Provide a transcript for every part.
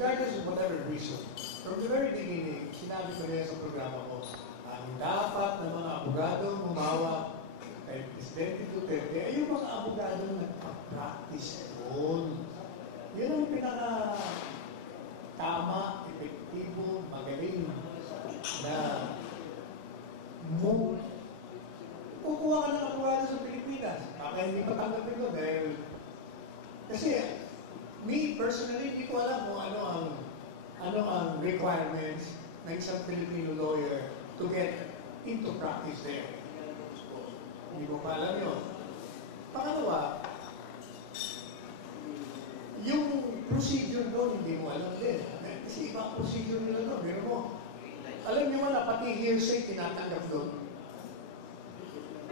regardless of whatever reason, from the very beginning, sinabi ko rin sa programa ko, ang dapat ng mga abogadong humawak kay Presidente Duterte ay yung mga abogadong nagpa-practice doon. Yun ang pinaka-tama, epektibo, magaling na move. Kukuha ka ng abogado sa Pilipinas. Baka hindi pa tanggapin ko dahil kasi me personally, hindi ko alam kung ano ang requirements ng isang Filipino lawyer to get into practice there. Hindi ko pa alam yun. Pangalawa, yung procedure doon, hindi mo alam din. Kasi ibang procedure nila doon. Pero mo, alam niyo wala, pati hearsay tinatanggap doon.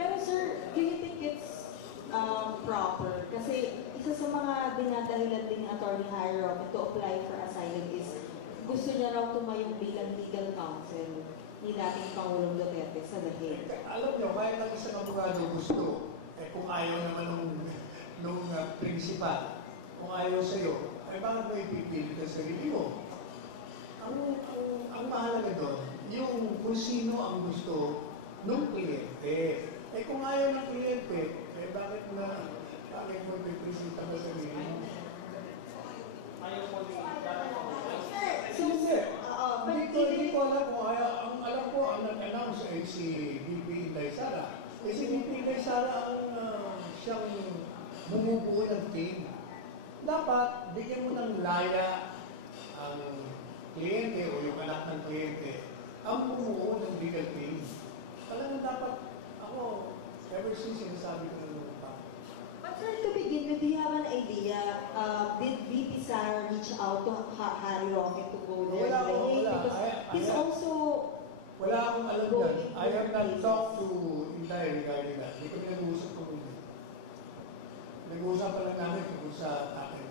Pero sir, do you think it's proper? Kasi isa sa mga dinadahilan din ni Attorney Harry Roque to apply for asylum is gusto niya raw tumayong bilang legal counsel ni dating Pangulong Duterte sa The Hague. Alam niyo, kahit ang isang abogado gusto, kung ayaw naman nung principal, kung ayaw sa'yo, ay bakit mo ipipilit ka sa sarili mo? Ang mahalaga doon, yung kung sino ang gusto nung kliyente. Kung ayaw ng kliyente, bakit mo ipipilit ka sa sarili mo? Ayaw mo hindi ko alam kung ang alam ko, ang nag-announce ay si VP Inday Sara. Si VP Inday Sara ang siyang bumubuo ng team. Dapat, bigyan mo ng laya ang kliyente o yung anak ng kliyente ang bumuo ng legal team. Alam mo, dapat ako, ever since sinasabi ko ng But sir, to begin with, do you have an idea? Did VP Sara reach out to Harry Roque to go there? Wala. Because he's also... Wala akong alam yan. I have not talked to Inday regarding that. Hindi kami nag-uusap ko muna. Nag-uusap pa lang namin kung sa akin.